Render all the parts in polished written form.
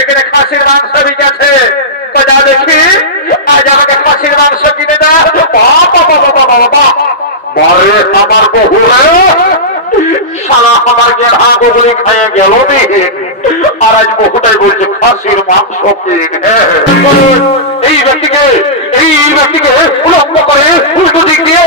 এখানে খাসির মাংস বিকেছে, যা দেখি আজ আমাকে খাসির মাংস কিনে দাও। মারে আমার বহু সারা আমার গেঁড়া গোবরি খাইয়ে গেল আর আজ বহুটাই বলছে খাসির মাংস কিনে। এই ব্যক্তিকে উলম্ব করে উল্টো দিক দিয়ে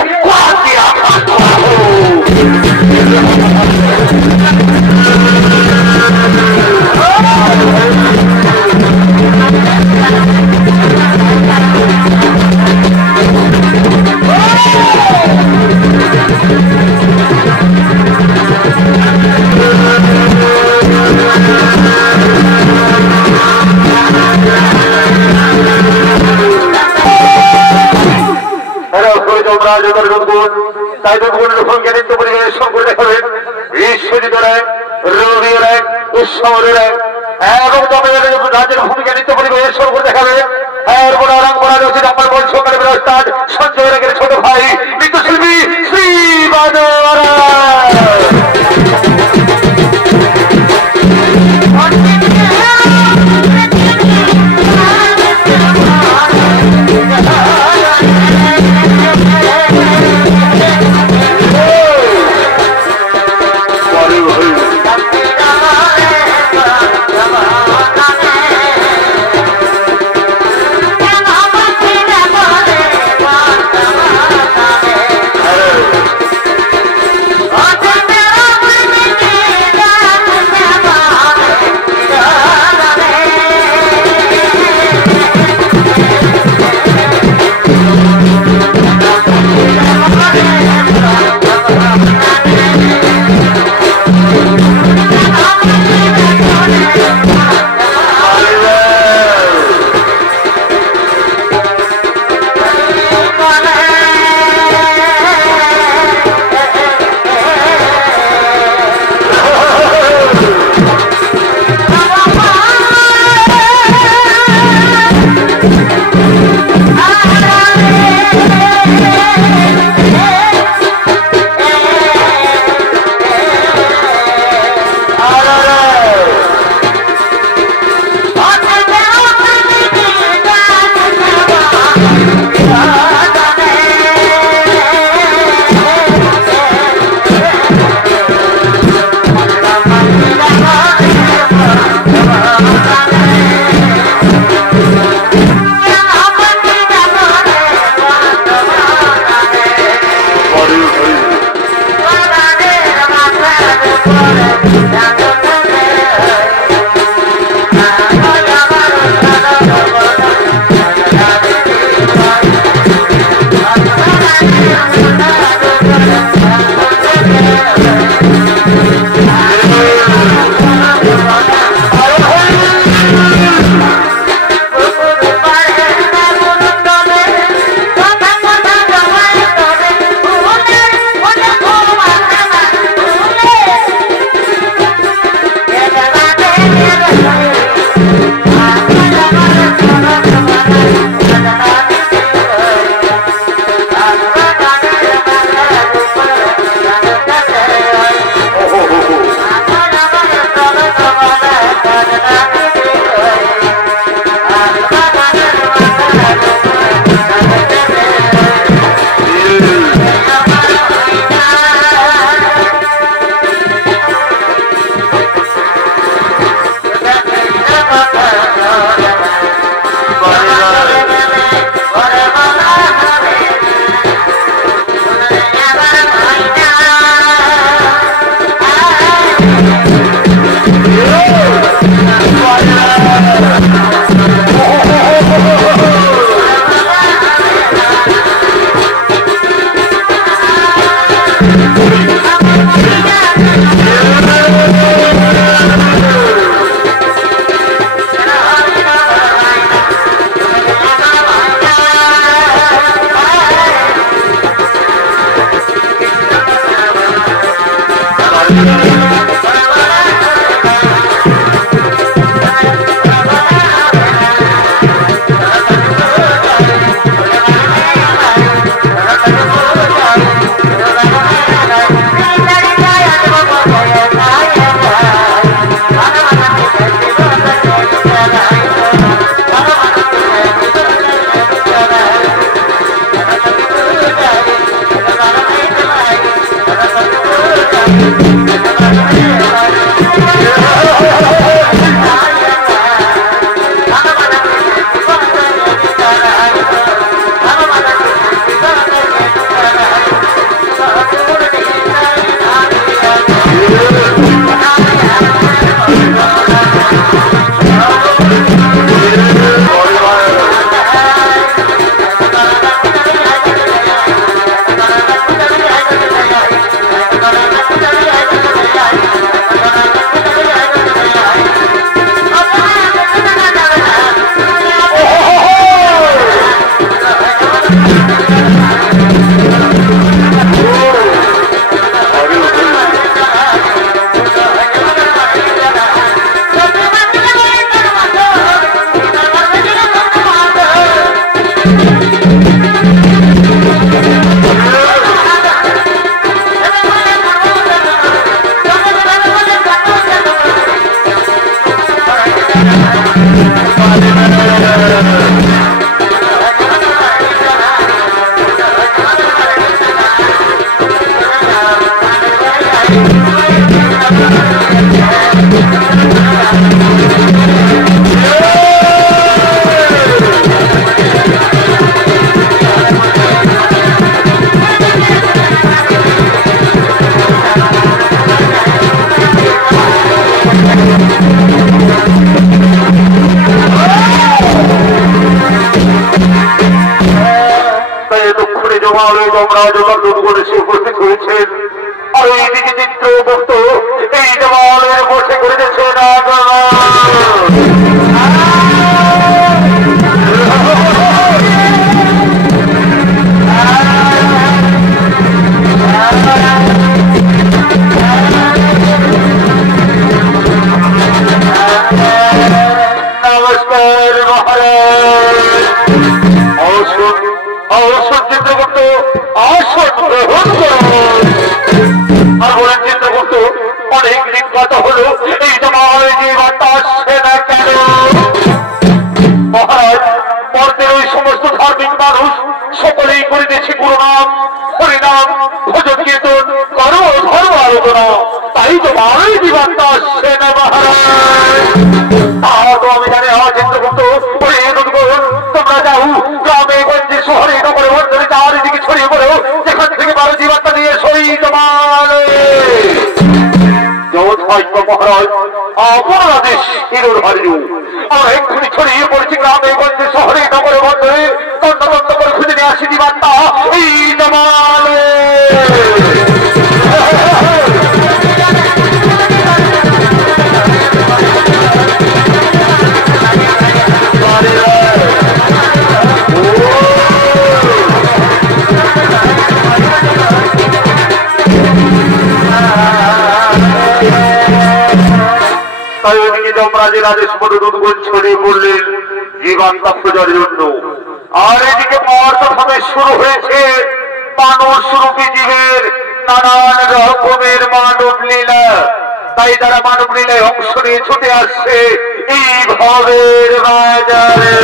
তাই দুর্গুণের ভূমিকা নিত্য পরিবারের সম্পর্কে হবে বিশ্বজিৎ রায়, রবি রায়, উৎসব রায় এবং রাজ্যের ভূমিকা নিত্য পরিবারের সম্পর্কে দেখাবে সঞ্জয় রাগের ছোট ভাই নৃত্যশিল্পী শ্রী আর এইদিকে চিত্রগুপ্ত এই দেওয়ালের বসে করে দিচ্ছে না নমস্কার মহারাজ অবশ্যই চিত্রগুপ্ত আসন গ্রহণ করুন। আর বলেন চিত্রগুপ্ত অনেক দিন কথা হলো এই তোমার যে বার্তা আসছে না কেন? মহারাজ পর্বের ওই সমস্ত ধার্মিক মানুষ সকলেই করিতেছে গুরুনাম হরিনাম ভজন কীর্তন করো ধর্ম আলোচনা, তাই তোমার যে বার্তা আসছে না মহারাজ। তাহলে আমি জানি চিত্রগুপ্ত তোমরা যাও গ্রামে গঞ্জে শহরে নগরে বন্ধনে চারিদিকে ছড়িয়ে পড়ো, যেখান থেকে বারো জীবাত্মা দিয়ে সই তোমার মহারাজ আপনার আদেশ হিরোর হারিও। আমরা এক্ষুনি ছড়িয়ে পড়েছি গ্রামে গঞ্জে শহরে নগরে বন্ধনে তন্ত তন্ত করে খুঁজে নিয়ে আসি জীবাত্মা এই তোমার। তাই ওদিকে যমরাজের আদেশ মতো দুধগুণ ছড়িয়ে পড়লেন জীবাত্মা খোঁজার জন্য। আর এদিকে মহাভাবে শুরু হয়েছে মানব স্বরূপী জীবের নানান রকমের মানব লীলা। তাই তারা মানব লীলায় অংশ নিয়ে ছুটে আসছে এই ভবের বাজারে।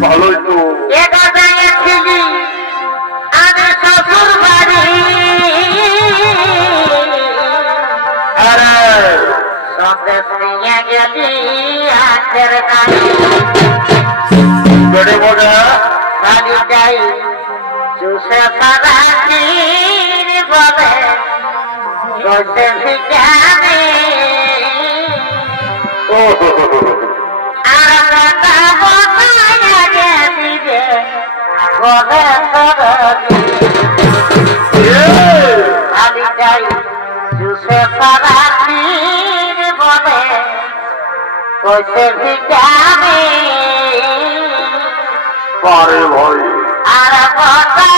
ভালোই তো বেড়ে বোঝা চুষে সারা বলে বসে ভিটামি আর দিবে বলে খালি যাই চুষে সারা বলে বসে ভিটামি পারে ভাই আর কথা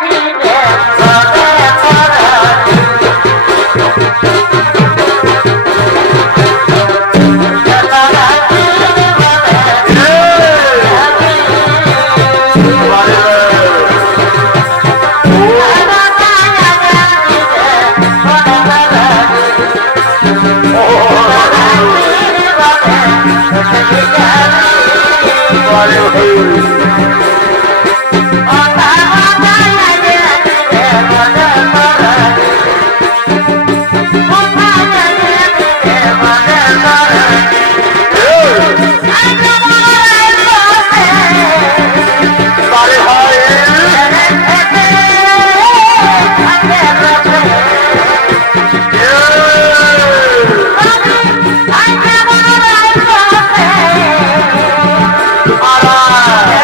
দিবে All right.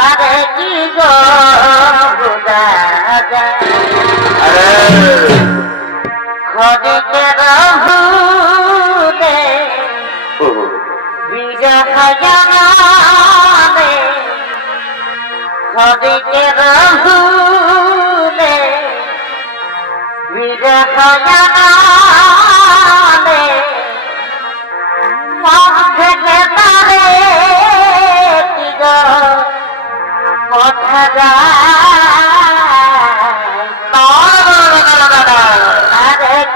তারে কি গো বুঝা যায় খনিকে রহুলে বিরহ জানালে খনিকে রহুলে বিরহ জানালে মন থেকে তারে কি গো কথা যায়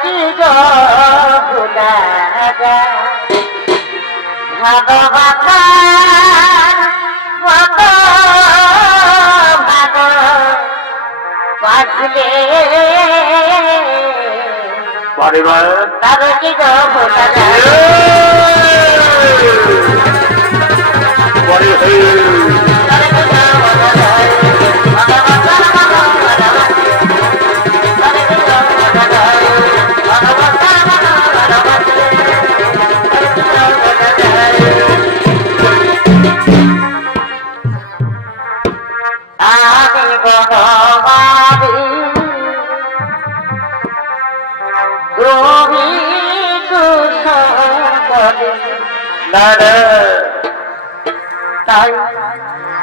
কি গো ভুলা যায় ভালোবাসা কত ভালো বাঁচলে তার কি গো ভুলা যায় তাই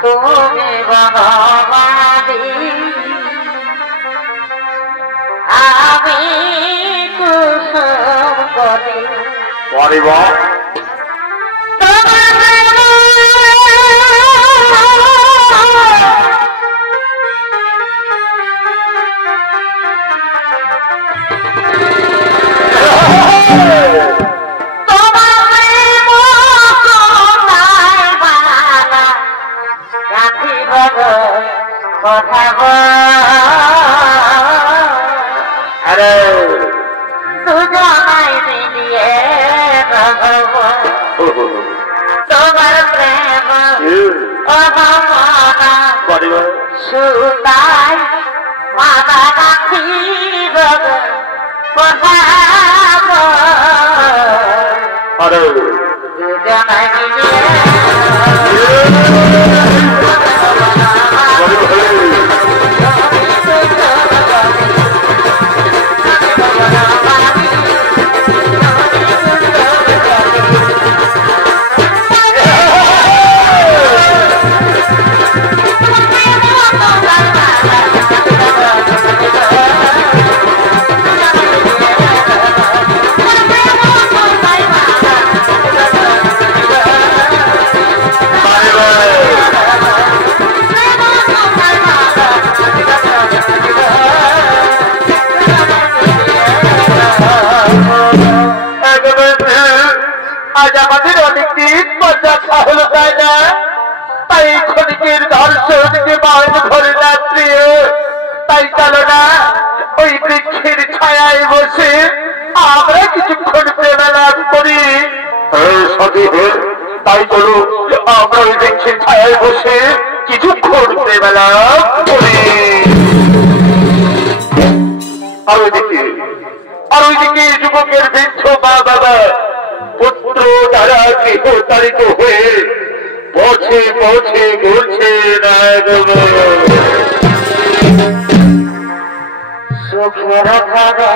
তুমি বনবাদী আমি কুসুম করি দুজনাই মিলিয়ে তোমার প্রেম সুতাই মানা রাখিব দুজনাই মিলিয়ে আজ আমাদের অনেকদিন মজা হলো তাই না তাই ক্ষণিকের দর্শনকে মান ধরে রাত্রি তাই চলো না ওই বৃক্ষের ছায়ায় বসে আমরা কিছুক্ষণ প্রেমালাপ করি তাই চলো আমরা ওই বৃক্ষের ছায়ায় বসে কিছুক্ষণ প্রেমালাপ করি আর ওইদিকে যুবকের বৃদ্ধ মা বাবা পুত্র দ্বারা গৃহতাড়িত হয়ে পৌঁছে বলছে না সুখের ঘরে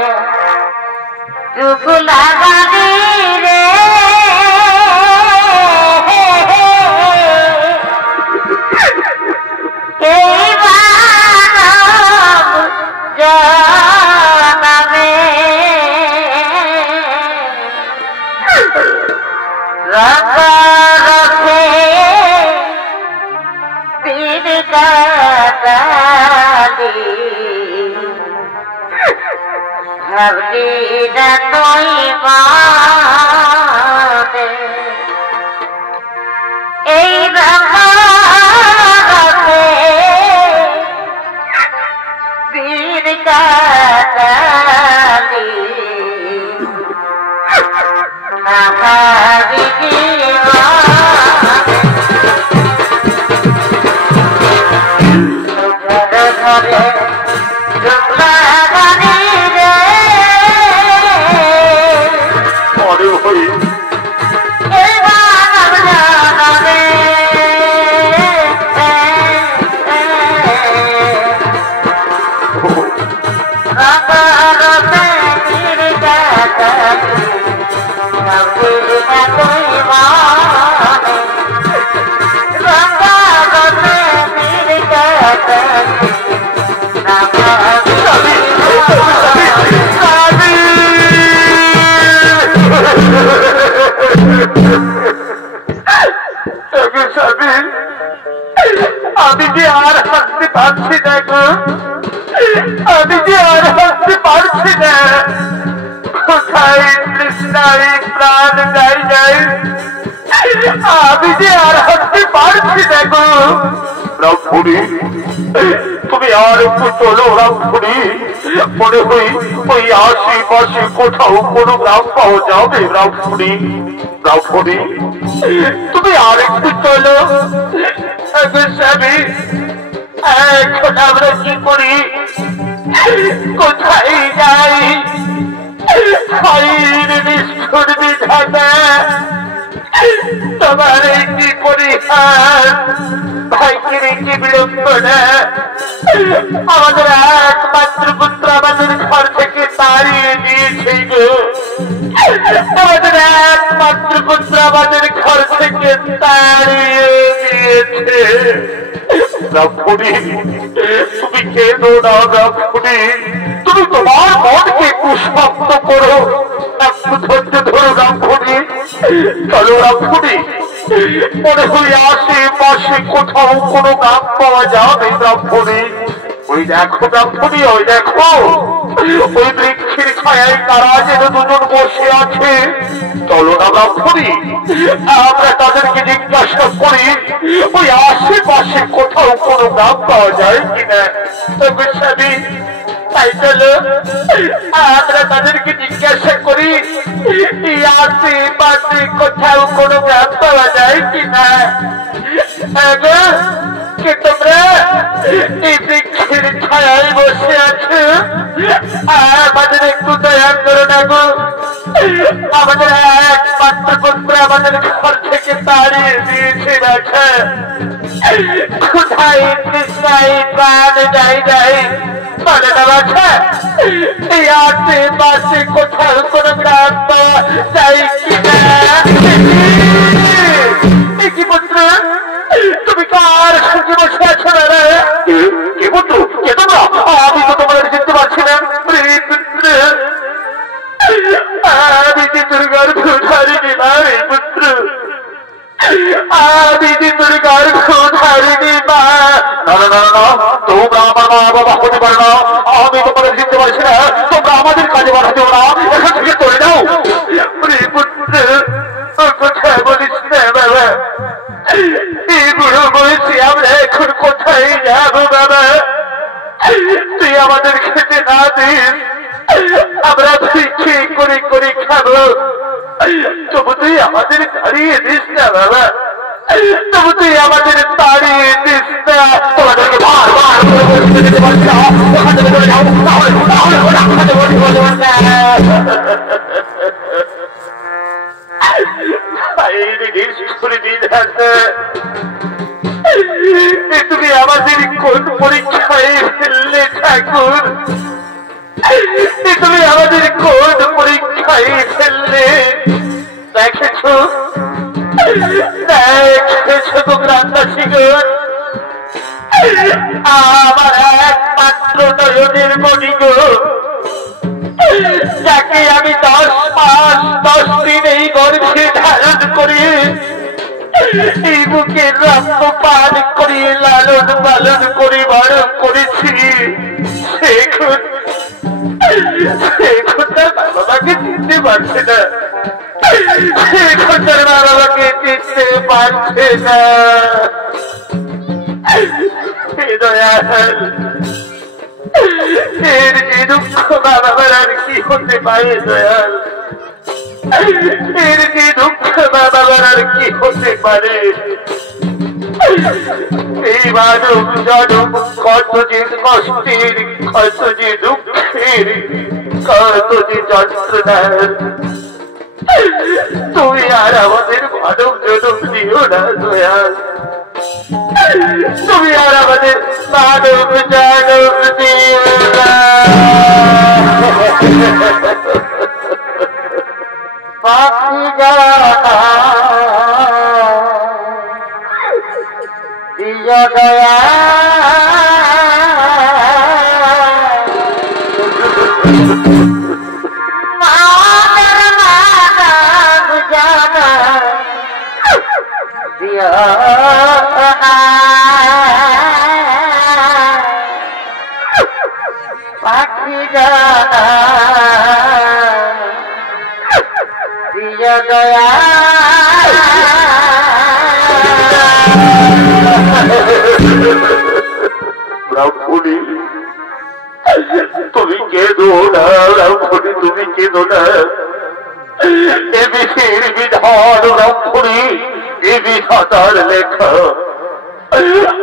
দুগুলা গাড়ি রে ভাবলি না তুই বাদে এই রাতে বীর কাটালি না ভাবি ঘরে আমি যে আর হাসতে পারছি না গো, আমি যে আর হাসতে পারছি না। কোথায় তৃষ্ণায় প্রাণ যাই যাই, আমি যে আর হাসতে পারছি না গো। রামপুরি, তুমি আর একটু চলো রামপুরি। মনে হই ওই আশেপাশে কোথাও কোনো গ্রাম পাওয়া যাবে রামপুরি। রামপুরি, তুমি আর একটু চলো। স্বামী, এখন আমরা কি করি, কোথায় যাই? নিষ্ঠুর বিধাতা, তোমার এই কি পরিহার, ভাইকে রেখে বিলম্ব না। আমাদের একমাত্র পুত্র আমাদের ঘর থেকে তাড়িয়ে দিয়েছে গো। আমাদের একমাত্র পুত্র আমাদের ঘর থেকে তাড়িয়ে দিয়েছে। রামপুরি, তুমি কেঁদো না রামপুরি। তুমি তোমার মনকে কুশান্ত করো, একটু ধৈর্য ধরো রামপুরি। চলো রামপুরি, মনে হয় আশেপাশে কোথাও কোনো গাছ পাওয়া যাবে রামপুরি। ওই দেখো রামপুরি, ওই দেখো ওই বৃক্ষের ছায়ায় তারা যেন দুজন বসে আছে। চলো না রামপুরি, আমরা তাদেরকে জিজ্ঞাসা করি ওই আশেপাশে কোথাও কোনো গাছ পাওয়া যায় কিনা। তাই চলো আমরা তাদেরকে জিজ্ঞাসা করি আশেপাশে কোথাও কোনো গাছ পাওয়া যায় কিনা। কে তোমরা এই বৃক্ষের ছায়ায় বসে আছো, আমাদের একটু দয়া করো না গো। আমাদের একমাত্র পুত্র আমাদের ঘর থেকে তাড়িয়ে দিয়েছে বাছা। কোথায় তৃষ্ণায় প্রাণ যাই যাই, বলে না বাছা। এই আশেপাশে কোথাও কোনো গ্রাম পাওয়া যায় কিনা। কি পুত্র, তুমি কার সঙ্গে বসে আছো? না কে পুত্র, কে তোমরা? আমি তো তোমার চিনতে পারছি না। পুত্র, আমি যে তোর গর্ভ ধারিনি মা। পুত্র, আমি যে তোর গর্ভ ধারিনি মা। না না না না, তোমরা আমার মা বাবা হতে পারে না। আমি তোমাদের চিনতে পারছি না। তোমরা আমাদের কাজে বাধা দেও না, এখান থেকে চলে যাও। পুত্র, কোথায় বলিস না বাবা। এই বুড়ো বয়সে আমরা এখন কোথায় যাবো বাবা? তুই আমাদের খেতে না দিস, আমরা ভিক্ষে করে করে খাবো। তবু তুই আমাদের তাড়িয়ে দিস না বাবা, তবু তুই আমাদের তাড়িয়ে দিস না। তোমাদেরকে বারবার বলতে যেতে পারছি না, ওখান থেকে চলে যাও। তুমি আমাদের কোন পরীক্ষায় ফেললে ঠাকুর? তুমি আমাদের কোন পরীক্ষায় ফেললে? দেখেছো দেখেছো তো গ্রামবাসী গো, আমার একমাত্র নয়নের মণি গো, যাকে আমি 10 মাস 10 দিন এই গর্ভে ধারণ করে এই বুকের রক্ত পান করে লালন পালন করে বড় করেছি, এখন তার মা বাবাকে চিনতে পারছে না। এখন তার মা বাবাকে চিনতে পারছে না। এর যে দুঃখ মা বাবার আর কি হতে পারে দয়াল, এর যে দুঃখ মা বাবার আর কি হতে পারে। এই মানব জনম কত যে কষ্টের, কত যে দুঃখের, কত যে যন্ত্রণার। তুমি আর আমাদের মানব জনম দিও না দয়াল, তুমি আর আমাদের মানব জনম দিও না। পাখি দিয়া গয়া দিও পাখি জানা দিও দয়া রামপুরি তুমি কেঁদো না রামপুরি তুমি কেঁদো না এ বিধির বিধান রামপুরি এ বিধাতার লেখা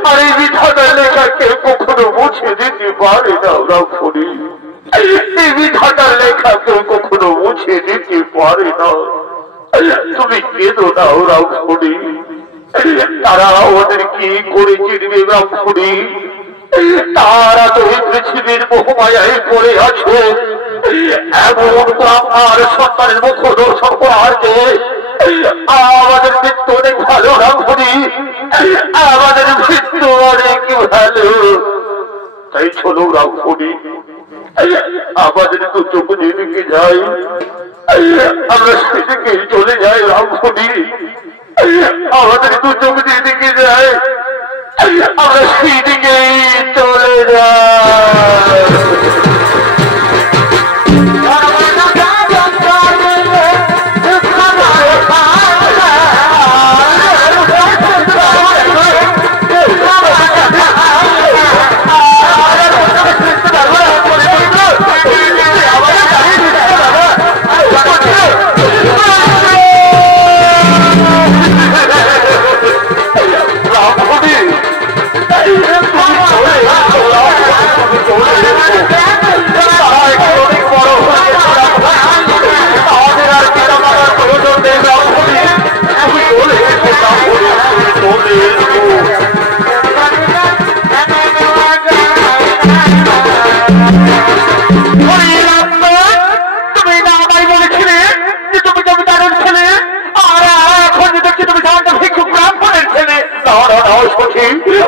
আর এই বিধাতার লেখাকে কখনো মুছে দিতে পারে না রামপুরি এই বিধাতার লেখাকে কখনো মুছে দিতে পারে না তুমি কেঁদো না রামপুরি তারা ওদের কি করে চিনবে রামপুরি তারা তো এই পৃথিবীর বহুমায়ায় পড়ে আছে এমন আমার সন্তানের মুখ দর্শন করার যে আমাদের মৃত্যু অনেক ভালো রামপুরি আমাদের মৃত্যু অনেক ভালো তাই চলো রামপুরি আমাদের তো চোখ যেদিকে যাই আমরা সেদিকে চলে যাই রামপুরি আমাদের দু চোখ যেদিকে যায় আমরা সেদিকে চলে যাই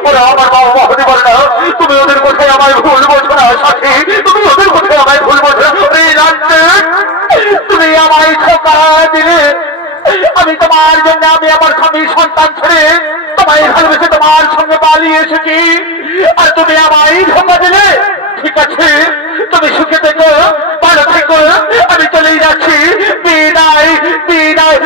ওরা আমার বাবা মা হতে পারে না তুমি ওদের কোথায় আমায় ভুল বোঝো না সাথী তুমি ওদের কোথায় আমায় ভুল বোঝো তুমি আমায় ধোঁকা দিলে আমি তোমার জন্য আমি আমার স্বামীর সন্তান ছেড়ে তোমায় ভালোবেসে তোমার সঙ্গে পালিয়ে এসেছি আর তুমি আমায় ধোঁকা দিলে ঠিক আছে তুমি সুখে থেকো ভালো থেকো আমি চলেই যাচ্ছি বিদায় বিদায়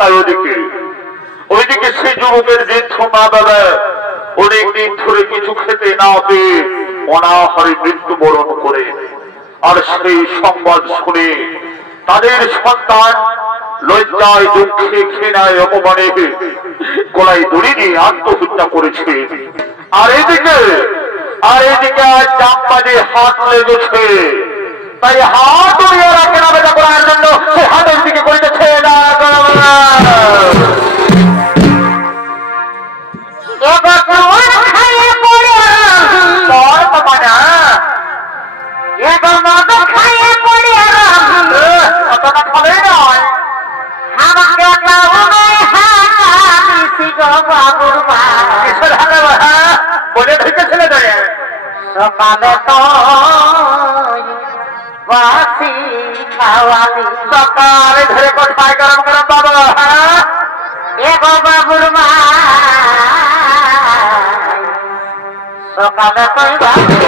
তাই ওইদিকে সেই যুবকের বৃদ্ধ মা বাবা অনেকদিন ধরে কিছু খেতে না পেয়ে অনাহারে মৃত্যুবরণ করে আর সেই সংবাদ শুনে তাদের সন্তান লজ্জায় দুঃখে ঘৃণায় অপমানে গলায় দড়ি নিয়ে আত্মহত্যা করেছে আর এদিকে আজ জামবাজে হাত লেগেছে তাই হাত উড়িয়ে ওরা কেনাবেচা করার জন্য সে হাতের দিকে করিতেছে না বলে ঢেকে ছেলে দেয় সকালে তো বাসি খাওয়ালি সকালে ধরে কোথায় গরম গরম বাবা এগো বাবুর মা সকালে কই বাসি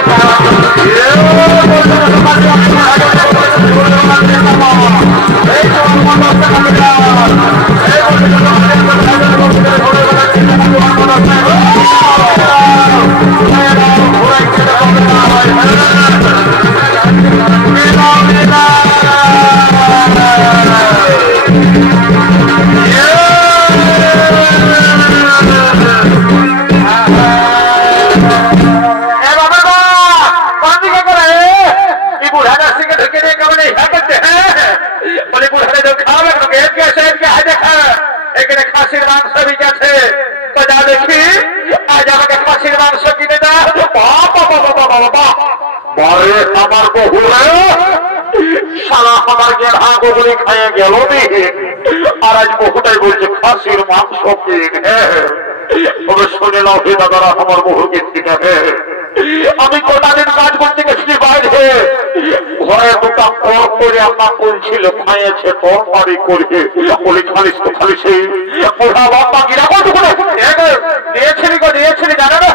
খাসির মাংস বিকেছে যা দেখি আজ আমাকে খাসির মাংস কিনে দাও বাবা বাবা বাবা বাবা বাবা আমার বহু সারা আমার গেঁড়া গোবরি খাইয়ে গেল বিহীন আর আজ বহুটাই বলছে খাসির মাংস কিন। তবে শুনে নাও হে দাদারা আমার বহু কিনতে আমি কটা দিন কাজ করতে গেছি বাইরে ঘরে দুটা পর করে আমার করছিল খাইয়েছে তরকারি করে বলি খালিস তো খালি সেই পোড়া বাবা গিরা কত করে দিয়েছিলি গো দিয়েছিলি জানো না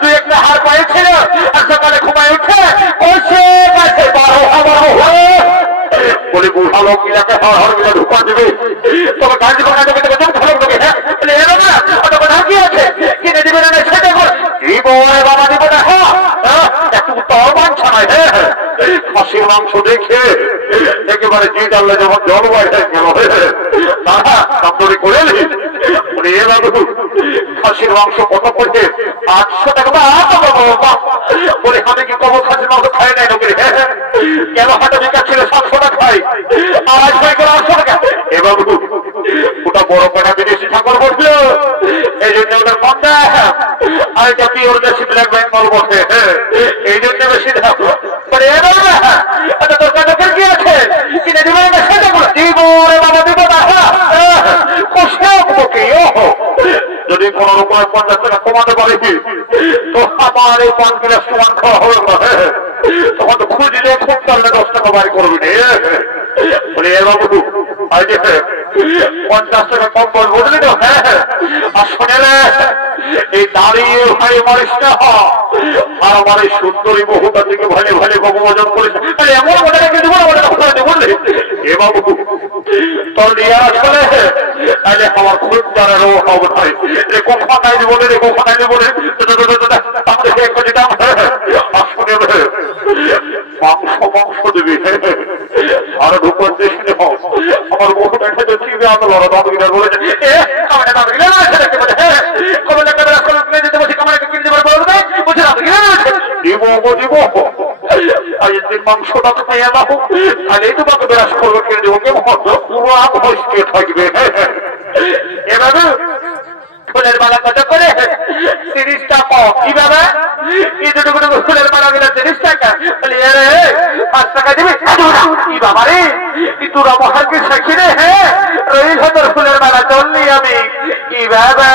তুই একটা হার পাইছিল আর সকালে ঘুমায় উঠে কইছে কাছে 12 হয়ে বলি বুড়া লোক গিরাকে হর হর গিলা ঢুকা দেবে তবে কাজ করে তোকে তোকে খুব ভালো লাগে হ্যাঁ বলে এলো না ওটা কথা কি আছে কিনে দিবে না সেটা কর দিব বাবা দিব না হ্যাঁ একটু তর মাংস নাই হ্যাঁ খাসির মাংস দেখে একেবারে যে জানলে যেমন জল বাইরে গেল না তন্দুরি করে নি বলে এ বাবু খাসির মাংস কত পড়ছে 800 টাকা বা বলে আমি কি কব খাসির মাংস খাই নাই নাকি কেন হাটে বিকাশ ছিল 700 টাকা খাই আর আজ হয়ে গেল 800 টাকা এ বাবু ওটা বড় পেটা বিদেশি ঠাকুর বসলো এই জন্য ওদের কম দেয় আর এটা পিওর দেশি ব্ল্যাক বেঙ্গল বসে এই জন্য বেশি দাম বলে এ বাবু এটা তোর কাছে কি আছে কিনে দিবে না সেটা বলে দিব রে বাবা দিব না কষ্ট বকে যদি কোন রকমের 50 টাকা কমাতে পারি তো আমার এই 5 গ্লাস সমান খাওয়া হবে না তখন তো খুঁজলে খুব তাহলে 10 টাকা বাড়ি করবি না বলে এ বাবু আজ 50 টাকা কম করে বুঝলি তো আর শোনেলে এই দাঁড়িয়ে ভাই মারিস না আর আমার এই সুন্দরী বহুটা থেকে ভালে ভালে বাবু ওজন করিস এমন ওটা রেখে দেবো না ওটা কোথায় দেবো বুঝলি এ বাবু তোর নিয়ে আসলে তাহলে আমার খুব জানার অভাব নাই রে কোথায় দিব রে কোথায় দিব রে আমাদের এক কোটি দাম শুনে মাংস মাংস দিবি আর ঢুকার দেশ আমার বহু দেখা যাচ্ছি আমি লড়া দাম কিনা বলেছে মাংসটা খাইয়া দাও তাহলে তোমাকে বিরাজ করবো কিনে দেবো কেমন পুরো আবহাওয়া থাকবে এভাবে ফুলের মালা কত করে 30 টাকা কি বাবা দুটো ফুলের মালা গেলে 30 টাকা বলি আরে 5 টাকা দিবি কি বাবা রে তোর আমার কি সাক্ষী রে হ্যাঁ রইল তোর ফুলের মালা চললি আমি কি বাবা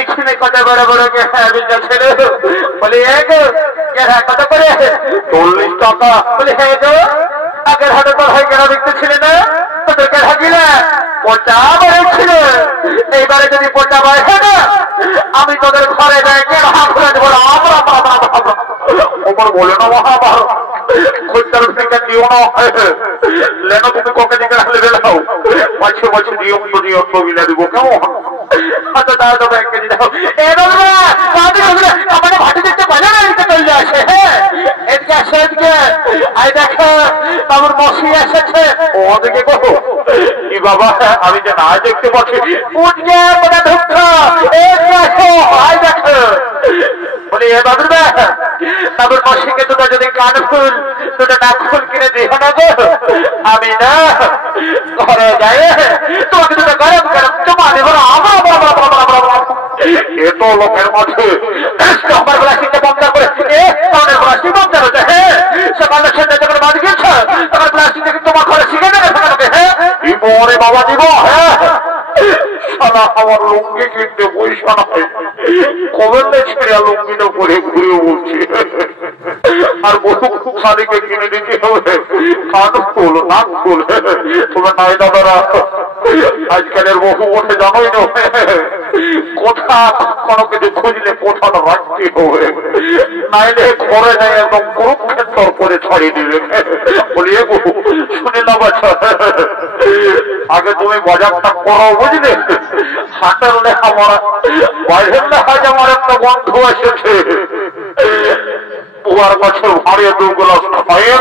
এখানে কত বড় বড় বিজা ছেলে বলি এক কত করে 40 টাকা বলি হ্যাঁ গো আগের হাটে তোর হয় কেন দেখতেছিলে না তোদের কেনা গিলা পোটা বেড়েছিল এইবারে যদি পোটা বাড়ে না আমি তোদের ঘরে যাই কেন হাঁকুড়ে দেবো ওপর বলে না মহাভারত খোঁজার থেকে দিও না লেনো তুমি কোকে দিকে রাখলে বেলাও মাঝে মাঝে নিয়ম তো নিয়ম তো মিলে দিব কেমন আচ্ছা তাহলে তো ব্যাংকে দিতে হবে আমাদের ভাটি দেখতে বাজারে দিতে চলে আসে হ্যাঁ এদিকে আসে এদিকে আই দেখো বাবুর মশি এসেছে ওদিকে কো কি বাবা আমি যে না দেখতে পাচ্ছি উঠকে মানে ঢুকছো দেখো আই দেখো বলি এ বাবুর বাবুর মশিকে দুটো যদি কান ফুল দুটো নাক ফুল কিনে দিও না গো আমি না ঘরে যাই তোমাকে দুটো গরম গরম চুমা দেবো এ তো লোকের মাঝে আমার প্লাস্টিকটা বন্ধ করে তোমাদের প্লাস্টিক বন্ধ হচ্ছে হ্যাঁ সকালে সন্ধ্যা যখন বাদ গিয়েছ তোমার প্লাস্টিক থেকে তোমার ঘরে শিখে দেবে সেখানে হ্যাঁ দিব রে বাবা দিব হ্যাঁ সারা আমার লুঙ্গি কিনতে পয়সা নয় কবে ছেড়ে লুঙ্গিটা পরে ঘুরে বলছি আর বহু শাড়িকে কিনে দিতে হবে কান ফুল নাক ফুল তবে নাই দাদারা আজকালের বহু ওঠে জানোই না কোথা কোনো কিছু খুঁজলে কোথাও রাখতে হবে নাইলে ঘরে নেই একদম কুরুক্ষেত্র করে ছড়িয়ে দিবে বলিয়ে শুনে না বাচ্চা আগে তুমি বাজারটা করো বুঝলে হাঁটালে আমার বাইরের দেখায় আমার একটা বন্ধু এসেছে পুয়ার বছর ভাড়ে 2 গ্লাস খাইয়ে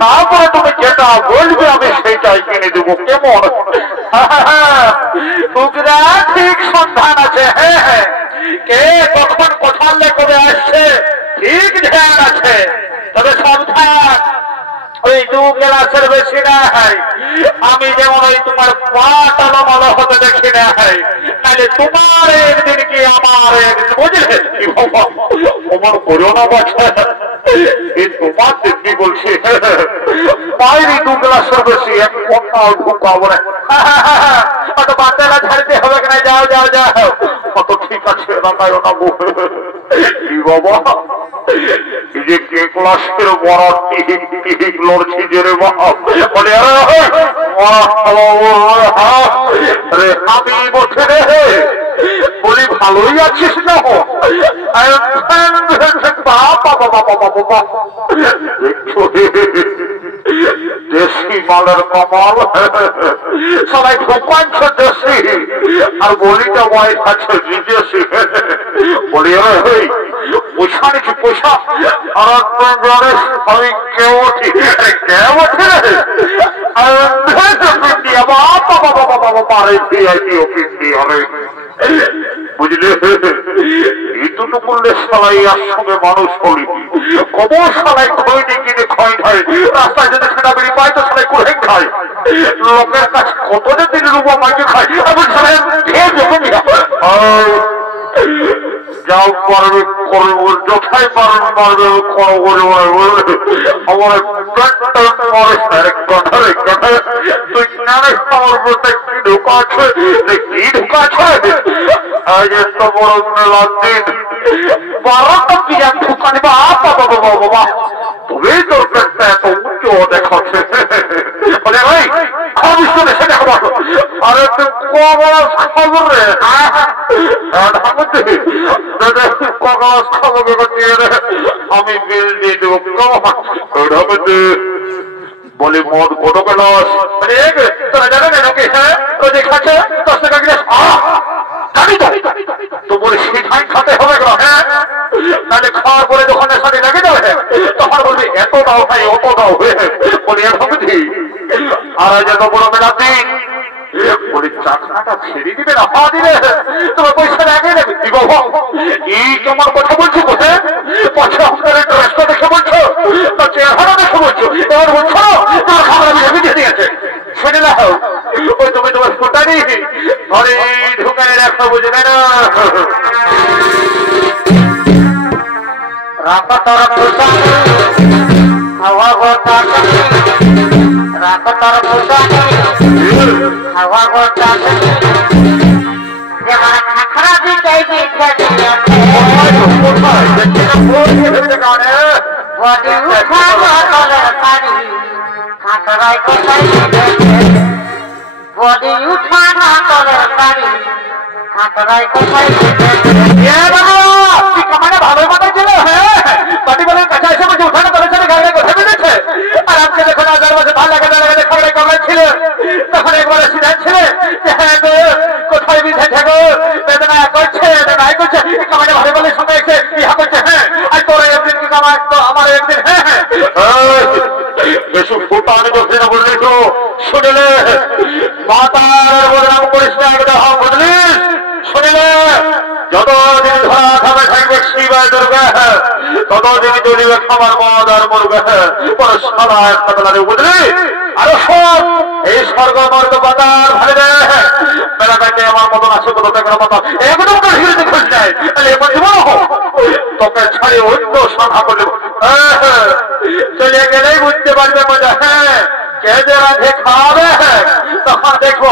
তারপরে তুমি যেটা বলবে আমি সেইটাই কিনে দেবো কেমন ঠিক সন্ধান আছে হ্যাঁ কে কখন কোথালে করে আসছে ঠিক ধ্যান আছে তবে সন্ধান ওই 2 গ্লাসের বেশি নাই। আমি যেমন ওই তোমার পা টানামালা হতে দেখি নাই, নাহলে তোমার একদিন কি আমার একদিন, বুঝলে? তোমার করোনা বাচ্চা তোমার দিদি বলছে বাইরে 2 গ্লাসের বেশি এক কথা ঢুকাবো না। অত বাচ্চারা ছাড়তে হবে কিনা? যাও যাও যাও। কত ঠিক আছে রাখায় না কি বাবা, এই যে কে ক্লাসের বড় টিহিক লড়ছি যে রে বাপ, বলে আরে আমি বলছে রে, বলি ভালোই আছিস না? দেশি মালের কমাল, সবাই ঢোকাচ্ছে দেশি আর বলিটা বয়স আছে বিদেশি। বলি পয়সা নিচ্ছি পয়সা, আর আমি কেউ উঠি কেউ উঠে বুঝলে? এইটুকু করলে সবাই একসঙ্গে মানুষ হলি, কবর সবাই খৈনি কিনে খয় খায়, রাস্তায় যদি সেটা বেরিয়ে পায় তো সবাই করে খায়, লোকের কাছে কত যে দিন রূপা মাকে খায়। আমি সবাই যাও পারবে করবো, যথাই পারবে পারবে করবো বলবে আমার তুই জানিস আমার প্রত্যেক কি ঢোকা আছে, কি ঢোকা আছে? আজ এত বড় মেলার দিন 12টা কি এক ঢোকা নিবা বাবা, তবেই তোর পেটটা এত উচ্চ দেখাচ্ছে। বলে ভাই খবর শুনে সে দেখো, আরে তুই কমাস খবর রে কমাস খবর দিয়ে রে, আমি বিল দিয়ে দেবো। বলে মদ কত গেলাস? তোরা জানেন নাকি? হ্যাঁ তো যে খাচ্ছে 10 টাকা গেলাস তো বলে সেটাই খাতে হবে গো। হ্যাঁ নাহলে খাওয়ার পরে যখন সাথে লেগে যাবে তখন বলবি এত দাও ভাই অত দাও। বলি বুঝি আর যত বড় মেলা দিন বলি চাকরাটা ছেড়ে দিবে না, পা দিবে তোমার পয়সা আগে নেবে। কি বাবা এই তোমার কথা বলছো কোথায়? পয়সা আপনার ড্রেসটা দেখে বলছো না চেহারা দেখে বলছো? এবার বলছো তোমার খাবার আমি ঢেকে দিয়ে দিয়েছে ছেড়ে না হোক। ওই তুমি তোমার ফুটানি ঘরে ঢুকানে রাখো, বুঝবে না? রাখো তোর ফুটানি হাওয়া গোটা, রাখো তোর ফুটানি হাওয়া গোটা, যেমন খাখরা দিতে দিতে বডি উঠানো কলের পানি, খাখরাই কোথায় বডি উঠানো কলের পানি, খাখরাই কোথায় মানে ভালো মাথা ছিল। হ্যাঁ পাটি বলের কাছে এসে বলছে উঠানো কলের সাথে গাড়ি কোথায় বেঁধেছে। আর আমাকে যখন আজার মাঝে ভালো লাগে লাগে খাবারে কমে ছিল তখন একবারে সিদ্ধাচ্ছিল যে হ্যাঁ গো কোথায় বিধে থাকো, বেদনা করছে বেদনায় করছে কামানে ভালো বলে শুনে এসে ইহা করছে। হ্যাঁ আর তোর একদিন কি কামাই তো আমার একদিন। হ্যাঁ হ্যাঁ বেশি ফুটা আমি বলছি না, বললি তো শুনলে মাতার বদনাম করিস না একদম বুঝলিস? শুনলে যতদিন ধরা খাবে থাকবে শিবায় দুর্গা, ততদিন চলিবে খাবার মদ আর মুরগা। পরে সারা একটা বেলা বুঝলি? আরো সব এই স্বর্গ মর্গ পাতার ভালো মেলা কাটে আমার মতন আছে কত টাকার মতন একদম খোঁজ নেয় তোকে ছাড়ি অন্য সংখ্যা করলে চলে গেলেই বুঝতে পারবে মজা। হ্যাঁ কে যে রাধে খাওয়াবে তখন দেখবো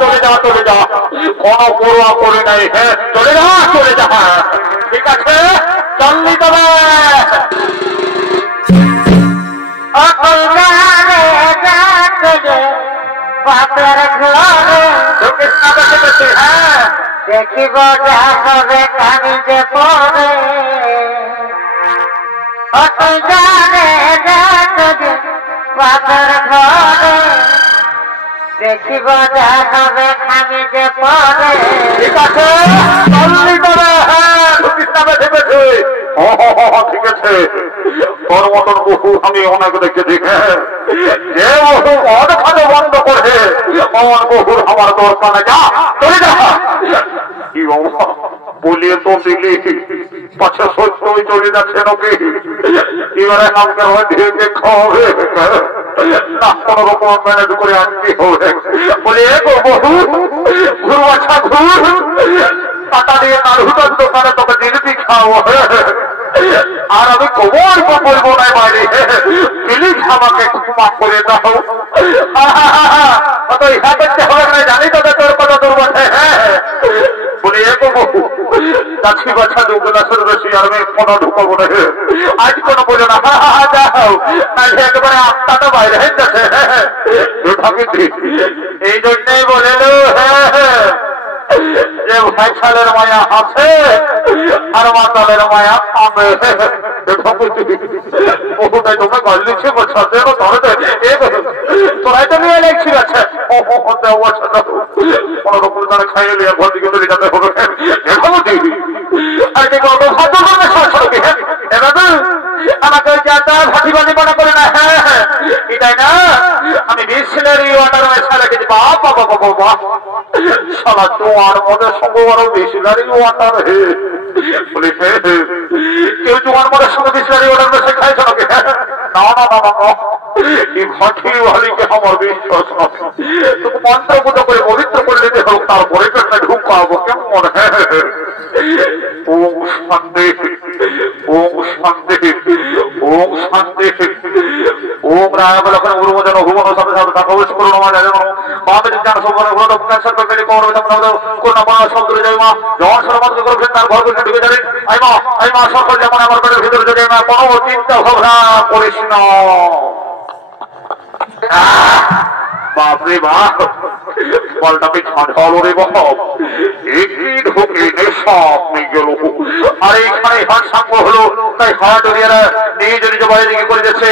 চলে যা চলে যা, কোনো পড়ুয়া করে নাই। হ্যাঁ চলে যা চলে যা, ঠিক আছে চললি তবে। বাপের ঘরে দেখিব যা হবে কানি যে পরে, অত জানে বাপের ঘরে দেখিব যা হবে খানি যে পরে। ঠিক আছে চললি তবে। হ্যাঁ ঠিক আছে তোর মতন বহু আমি অনেক দেখেছি। যে বহু মদ খাতে বন্ধ করে আমার বহুর আমার দরকার যা চলে যা। কি বলিয়ে তো দিলি পাছে সত্যই চলে যাচ্ছে নাকি এবারে আমাকে ঢেকে খাওয়াবে না কোনো রকম ম্যানেজ করে আনতে হবে বলে বহু ঘুরু আচ্ছা ঘুর টাকা দিয়ে নাড়ুটার দোকানে তোকে জিনিস খাওয়া আর আমি কবর বলবো না বাইরে প্লিজ আমাকে ক্ষমা করে দাও অত ইহা করতে হবে না জানি তবে তোর কথা তোর বটে বলে যাচ্ছি বাচ্চা দু গ্লাসের বেশি আর আমি কোনো ঢুকাবো না আজ কোনো বলো না যাও নাহলে একেবারে আত্মাটা বাইরে হয়ে যাচ্ছে এই জন্যই বলে যে ভাইছালের মায়া আছে আর মাতালের মায়া পাবে বহুটাই তোমরা গল দিচ্ছে বলছো তোরাই তো নিয়ে লেগছি আছে কোন রকম তারা খাইয়ে নিয়ে ঘর দিকে চলে যেতে হবে আর কি করবো ভাগ্য করবে আমাকে ভাটিবাজি মনে করে না এটাই না আমি বিসলেরি ওয়াটার মেশা রেখেছি বাবা বাবা বাবা সালা তোমার মধ্যে সঙ্গে আরো বিসলেরি ওয়াটার হে বলি কেউ তোমার মধ্যে সঙ্গে বিসলেরি ওয়াটার মেশা খাইছো নাকি না না না না এই ভাটিওয়ালিকে আমার বিশ্বাস নয় তোকে মন্ত্রপুত করে পবিত্র করে দিতে হোক তারপরে পেটে ঢুকাবো কেমন ওম শান্তি ওম শান্তি ওম শান্তি ওম রাম লক্ষণ গুরুমজন হুমন সাথে সাথে তাপস করুন মা জানো মামের জান সবর হলো ক্যান্সার পেটে কোন রকম কোন মা শব্দ জয় মা জন সরমত করে তার ঘর থেকে ঢুকে যাবে আই মা সকল যেমন আমার পেটের ভিতরে যদি মা কোনো চিন্তা ভাবনা করিস না বাপরে বাপ বলটাকে ঝাঁঝালো রে বাপ একই ঢুকে সব নিয়ে গেল আর এইখানে হাট সাঙ্গ হলো তাই হাট ওরিয়ারা নিজ নিজ বাইরে দিকে করে যাচ্ছে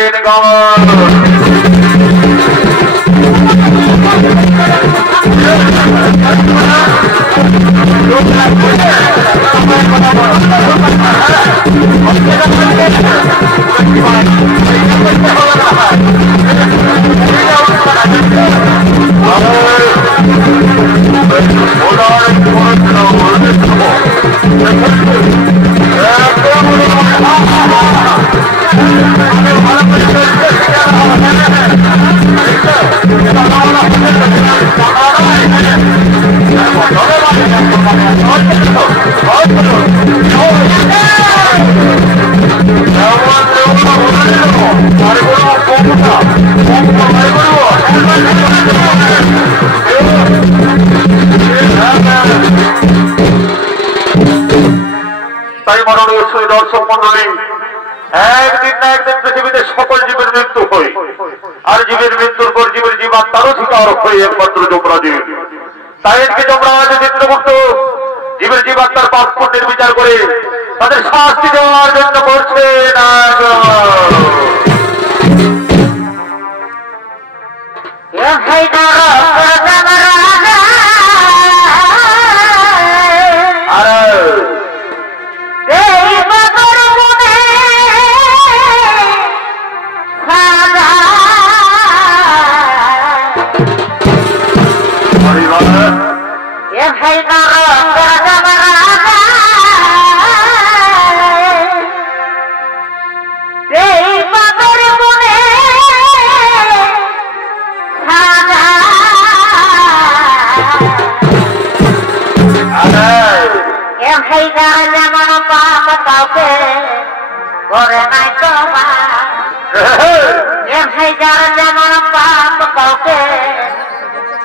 তাই মাননীয় দর্শক মন্ডলী একদিন না একদিন পৃথিবীতে সকল জীবের মৃত্যু হয় আর জীবের মৃত্যুর পর জীবের জীবাত্মার অধিকার হয় একমাত্র যমরাজের তাই আজকে যমরাজ চিত্রগুপ্ত জীবের জীবাত্মার পাপ পুণ্যের বিচার করে তাদের শাস্তি দেওয়ার জন্য করছে না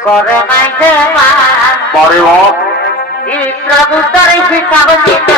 করে নাই চিত্রগুপ্তর হিসাব দিতে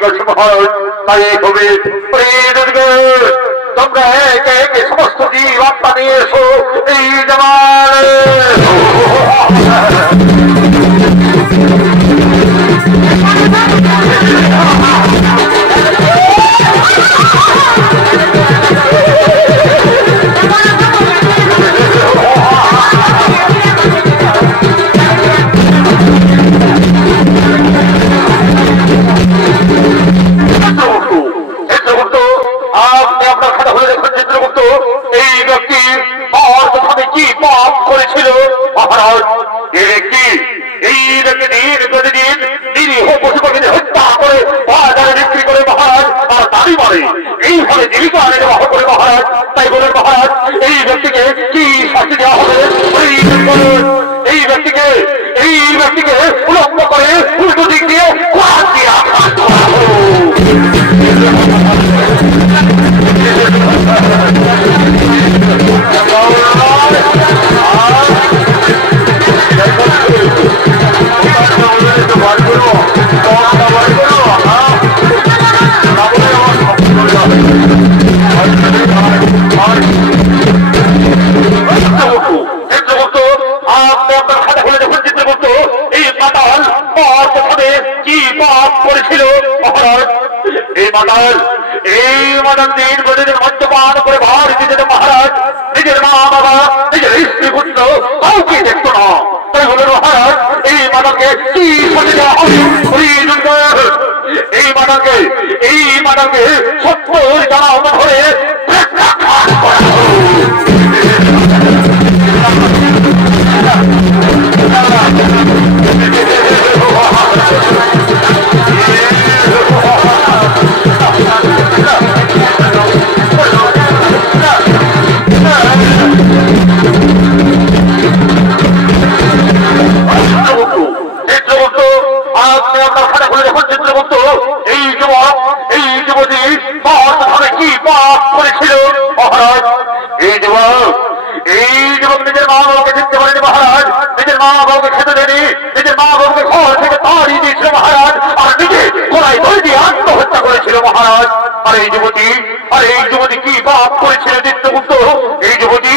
ঠিক আছে মহারাজ, তাই হবে। তোমরা একে একে সমস্ত জীব আত্মা নিয়ে এসো এই জমাল। আপনি আপনার খাতা খুলে দেখুন চিত্রগুপ্ত, এই ব্যক্তি প্রথমে কি পাপ করেছিল মহারাজ? এই ব্যক্তি দিন প্রতিদিন নিরীহ পশু পাখিদের হত্যা করে বাজারে বিক্রি করে মহারাজ, আর দাবি মারে এইভাবে জীবিকা নির্বাহ করে মহারাজ। তাই বলেন মহারাজ, এই ব্যক্তিকে কি শাস্তি দেওয়া হবে? এই ব্যক্তিকে উলম্ব করে উল্টো দিক দিয়ে কোরআন দিয়ে আঘাত করা হোক। আপনি আপনার খাতা খুলে দেখুন চিত্রগুপ্ত, এই মাতাল প্রথমে কি পাপ করেছিল মহারাজ? এই মাতাল দিন প্রতিদিন মদ্যপান করে ভার দিতে মহারাজ, নিজের মা বাবা নিজের স্ত্রী পুত্র কাউকে দেখত না। তাই বলে মহারাজ, এই মাতালকে কি সাজা দেওয়া হবে? এই মাতালকে 70 জানা ধরে করা আপনি আপনার খাতা খুলে দেখুন চিত্রগুপ্ত, এই যুবতী প্রথমে কি পাপ করেছিল মহারাজ? এই যুবক নিজের মা বাবাকে চিনতে পারেনি মহারাজ, নিজের মা বাবাকে খেতে দেয়নি, নিজের মা বাবাকে ঘর থেকে তাড়িয়ে দিয়েছিল মহারাজ, আর নিজে গোড়ায় দড়ি দিয়ে আত্মহত্যা করেছিল মহারাজ। আর এই যুবতী কি পাপ করেছিল চিত্রগুপ্ত? এই যুবতী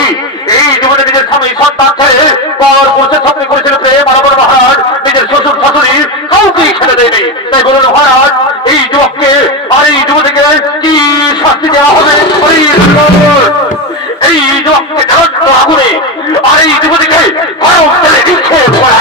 নিজের স্বামী সন্তান ছেড়ে পর পুরুষের সঙ্গে করেছিল প্রেম আলাপন মহারাজ, নিজের শ্বশুর শাশুড়ি কাউকেই ছেড়ে দেয়নি। তাই বলুন মহারাজ, এই যুবককে আর এই যুবতীকে কি শাস্তি দেওয়া হবে? এই যুবককে জ্বলন্ত আগুনে আর এই যুবতীকে গরম তেলে নিক্ষেপ করা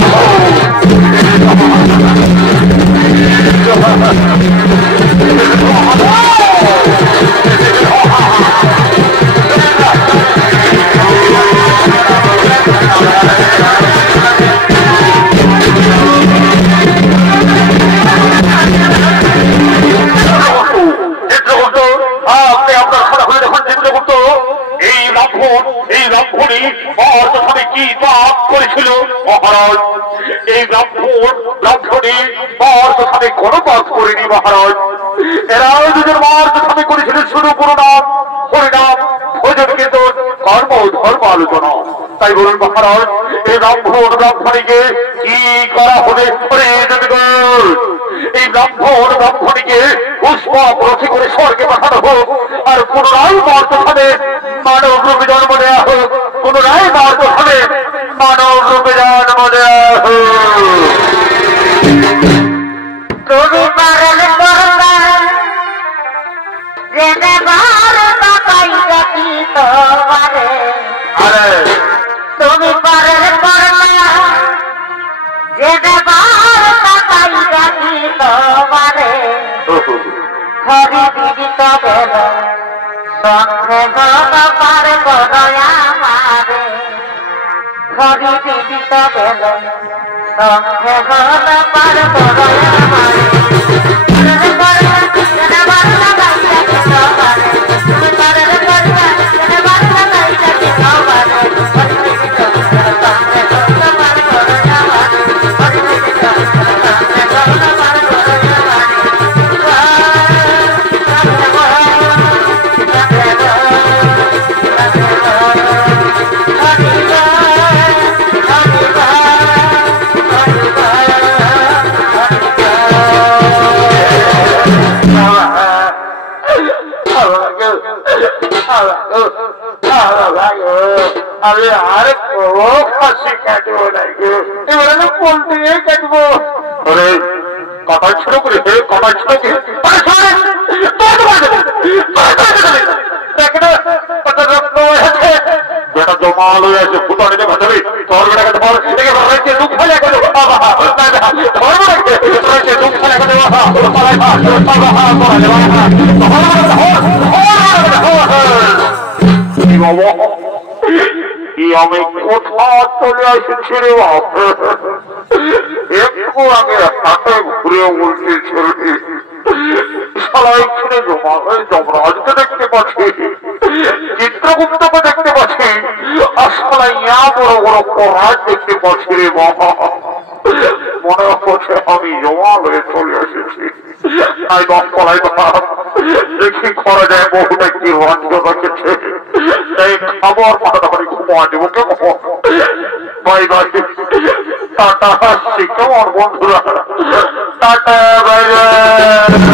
আপনি আপনার খাতা খুলে দেখুন চিত্রগুপ্ত, এই ব্রাহ্মণী প্রথমে কি পাপ করেছিল মহারাজ? এই ব্রাহ্মণী প্রথমে কোনো পাপ করেনি মহারাজ। এরাও নিজের প্রথমে করেছিল শুধু পুরোনাম হরিনাম ভোজন কীর্তন কর্ম ধর্ম আলোচনা। তাই বলুন মহারাজ, এই ব্রাহ্মণীকে কি করা হবে? এই ব্রাহ্মণীকে পুষ্পক রথে করে স্বর্গে পাঠানো হোক, আর পুনরায় মার্তভাবে মানব রূপে জন্ম দেওয়া হোক, পুনরায় মার্তভাবে মানব রূপে জন্ম দেওয়া হোক। তুমি পারেন করবা যে দেবার বাবাই জাতি তোমারে, তুমি পারেন করবা যে দেবার বাবাই জাতি তোমারে, হরি বিদিত বেল সঙ্গে গণ পার গণয়া মারে, হরি বিদিত বেল সঙ্গে গণ পার গণয়া মারে। আমি আর কোনো খাসি কাটবো না এবারে আমি পোল্ট্রি কাটবো আরে কথা ছিল করে কথা ছিল কি বেটা জমাল হয়ে আছে ফুটানিতে ভেতরে তোর বেটাকে ধর একে রয়েছে দুঃখ ফেলে গেল বাবা ধর বেটাকে রয়েছে দুঃখ ফেলে গেল আমি কোথা চলে আসছি রে বাপ একটু আগে হাতে ঘুরে উল্টে ছেড়ে সবাই ছেড়ে জমা হয়ে যমরাজকে দেখতে পাচ্ছি চিত্রগুপ্তকে দেখতে পাচ্ছি আসলে ইয়া বড় বড় পরাজ দেখতে পাচ্ছি রে বাবা মনে হচ্ছে আমি জমা হয়ে চলে এসেছি তাই দশ কলাই দেখি করা যায় বহুটা কি রঞ্জ রেখেছে এই খাবার মাথা করে ঘুমা দেবো কেমন বাই বাই টাটা হাসছি কেমন বন্ধুরা টাটা বাই বাই